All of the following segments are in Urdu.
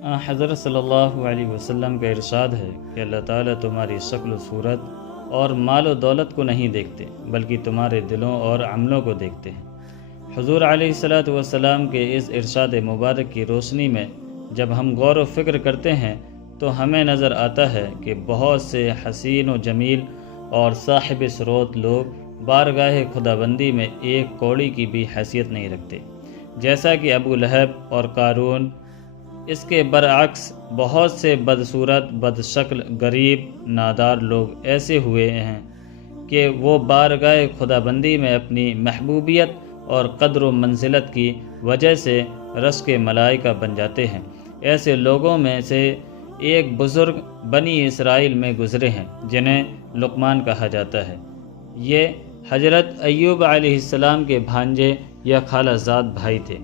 حضرت صلی اللہ علیہ وسلم کا ارشاد ہے کہ اللہ تعالیٰ تمہاری شکل و صورت اور مال و دولت کو نہیں دیکھتے بلکہ تمہارے دلوں اور عملوں کو دیکھتے ہیں۔ حضور علیہ السلام کے اس ارشاد مبارک کی روشنی میں جب ہم غور و فکر کرتے ہیں تو ہمیں نظر آتا ہے کہ بہت سے حسین و جمیل اور صاحب ثروت لوگ بارگاہ خداوندی میں ایک کوڑی کی بھی حیثیت نہیں رکھتے، جیسا کہ ابو لہب اور قارون۔ اس کے برعکس بہت سے بدصورت، بدشکل، غریب، نادار لوگ ایسے ہوئے ہیں کہ وہ بارگاہ خداوندی میں اپنی محبوبیت اور قدر و منزلت کی وجہ سے رشک ملائکہ بن جاتے ہیں۔ ایسے لوگوں میں سے ایک بزرگ بنی اسرائیل میں گزرے ہیں جنہیں لقمان کہا جاتا ہے۔ یہ حضرت ایوب علیہ السلام کے بھانجے یا خالہ زاد بھائی تھے۔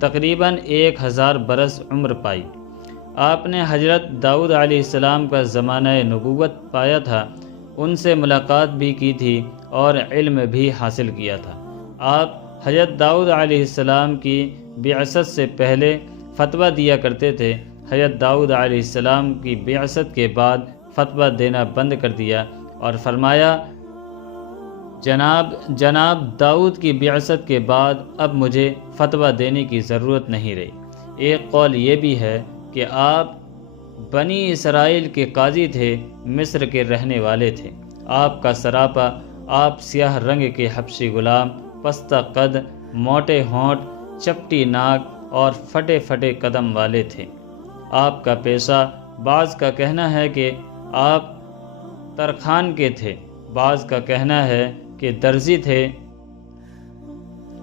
تقریباً 1000 برس عمر پائی۔ آپ نے حضرت داؤد علیہ السلام کا زمانہ نبوت پایا تھا، ان سے ملاقات بھی کی تھی اور علم بھی حاصل کیا تھا۔ آپ حضرت داؤد علیہ السلام کی بعثت سے پہلے فتویٰ دیا کرتے تھے۔ حضرت داؤد علیہ السلام کی بعثت کے بعد فتویٰ دینا بند کر دیا اور فرمایا، جناب داؤد کی بعثت کے بعد اب مجھے فتویٰ دینے کی ضرورت نہیں رہی۔ ایک قول یہ بھی ہے کہ آپ بنی اسرائیل کے قاضی تھے، مصر کے رہنے والے تھے۔ آپ کا سراپا، آپ سیاہ رنگ کے حبشی غلام، پستہ قد، موٹے ہونٹ، چپٹی ناک اور پھٹے پھٹے قدم والے تھے۔ آپ کا پیشہ، بعض کا کہنا ہے کہ آپ ترخان کے تھے، بعض کا کہنا ہے کہ درزی تھے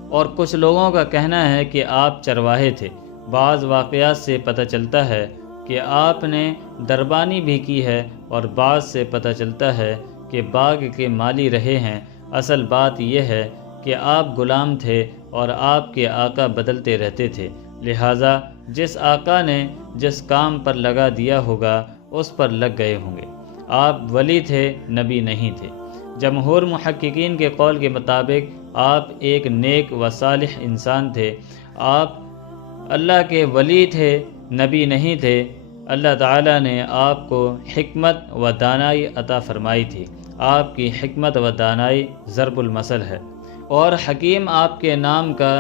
اور کچھ لوگوں کا کہنا ہے کہ آپ چرواہے تھے۔ بعض واقعات سے پتہ چلتا ہے کہ آپ نے دربانی بھی کی ہے اور بعض سے پتہ چلتا ہے کہ باغ کے مالی رہے ہیں۔ اصل بات یہ ہے کہ آپ غلام تھے اور آپ کے آقا بدلتے رہتے تھے، لہٰذا جس آقا نے جس کام پر لگا دیا ہوگا اس پر لگ گئے ہوں گے۔ آپ ولی تھے، نبی نہیں تھے۔ جمہور محققین کے قول کے مطابق آپ ایک نیک و صالح انسان تھے۔ آپ اللہ کے ولی تھے، نبی نہیں تھے۔ اللہ تعالیٰ نے آپ کو حکمت و دانائی عطا فرمائی تھی۔ آپ کی حکمت و دانائی ضرب المثل ہے، اور حکیم آپ کے نام کا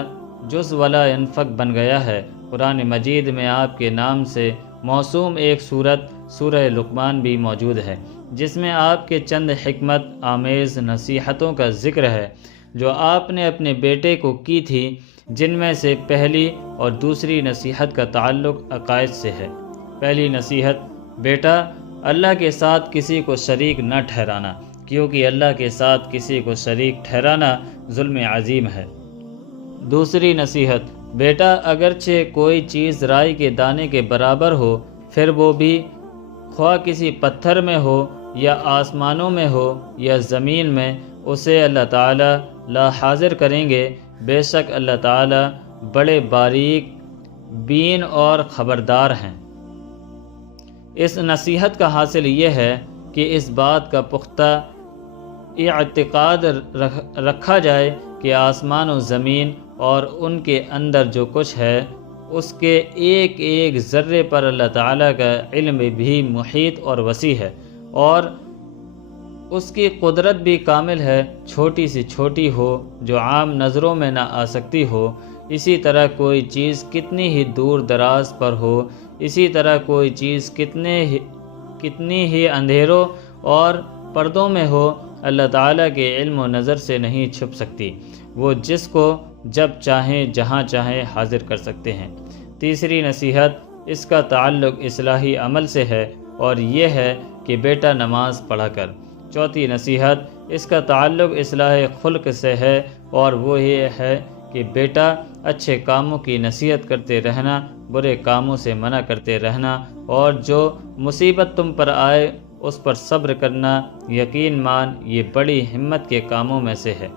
جز ولا ينفق بن گیا ہے۔ قرآن مجید میں آپ کے نام سے موسوم ایک سورہ لقمان بھی موجود ہے، جس میں آپ کے چند حکمت آمیز نصیحتوں کا ذکر ہے جو آپ نے اپنے بیٹے کو کی تھی، جن میں سے پہلی اور دوسری نصیحت کا تعلق عقائد سے ہے۔ پہلی نصیحت، بیٹا اللہ کے ساتھ کسی کو شریک نہ ٹھہرانا، کیونکہ اللہ کے ساتھ کسی کو شریک ٹھہرانا ظلم عظیم ہے۔ دوسری نصیحت، بیٹا اگرچہ کوئی چیز رائی کے دانے کے برابر ہو، پھر وہ بھی خواہ کسی پتھر میں ہو یا آسمانوں میں ہو یا زمین میں، اسے اللہ تعالیٰ لا حاضر کریں گے۔ بے شک اللہ تعالیٰ بڑے باریک بین اور خبردار ہیں۔ اس نصیحت کا حاصل یہ ہے کہ اس بات کا پختہ اعتقاد رکھا جائے کہ آسمان و زمین اور ان کے اندر جو کچھ ہے، اس کے ایک ایک ذرے پر اللہ تعالیٰ کا علم بھی محیط اور وسیع ہے، اور اس کی قدرت بھی کامل ہے۔ چھوٹی سے چھوٹی ہو جو عام نظروں میں نہ آ سکتی ہو، اسی طرح کوئی چیز کتنی ہی دور دراز پر ہو، اسی طرح کوئی چیز کتنی ہی اندھیروں اور پردوں میں ہو، اللہ تعالیٰ کے علم و نظر سے نہیں چھپ سکتی۔ وہ جس کو جب چاہیں جہاں چاہیں حاضر کر سکتے ہیں۔ تیسری نصیحت، اس کا تعلق اصلاحی عمل سے ہے اور یہ ہے کہ بیٹا نماز پڑھا کر۔ چوتھی نصیحت، اس کا تعلق اصلاح خلق سے ہے اور وہ یہ ہے کہ بیٹا اچھے کاموں کی نصیحت کرتے رہنا، برے کاموں سے منع کرتے رہنا، اور جو مصیبت تم پر آئے اس پر صبر کرنا، یقین مان یہ بڑی ہمت کے کاموں میں سے ہے۔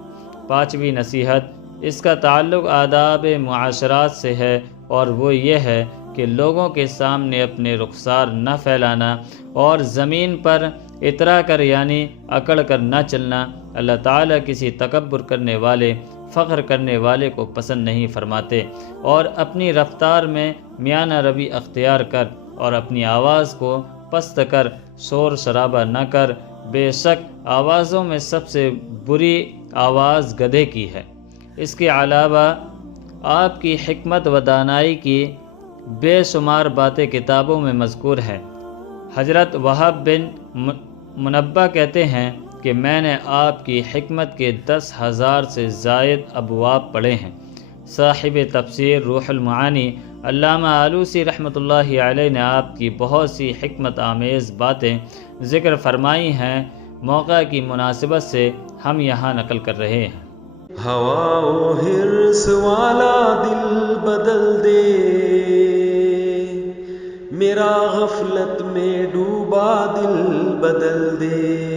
پانچویں نصیحت، اس کا تعلق آداب معاشرات سے ہے اور وہ یہ ہے کہ لوگوں کے سامنے اپنے رخسار نہ پھیلانا اور زمین پر اترا کر یعنی اکڑ کر نہ چلنا۔ اللہ تعالیٰ کسی تکبر کرنے والے، فخر کرنے والے کو پسند نہیں فرماتے، اور اپنی رفتار میں میانہ روی اختیار کر اور اپنی آواز کو پست کر، شور شرابہ نہ کر، بے شک آوازوں میں سب سے بری آواز گدھے کی ہے۔ اس کے علاوہ آپ کی حکمت و دانائی کی بے شمار باتیں کتابوں میں مذکور ہیں۔ حضرت وہب بن منبہ کہتے ہیں کہ میں نے آپ کی حکمت کے 10,000 سے زائد ابواب پڑھے ہیں۔ صاحب تفسیر روح المعانی علامہ آلوسی رحمۃ اللہ علیہ نے آپ کی بہت سی حکمت آمیز باتیں ذکر فرمائی ہیں، موقع کی مناسبت سے ہم یہاں نقل کر رہے ہیں۔ ہوا و حرص والا دل بدل دے، میرا غفلت میں ڈوبا دل بدل دے۔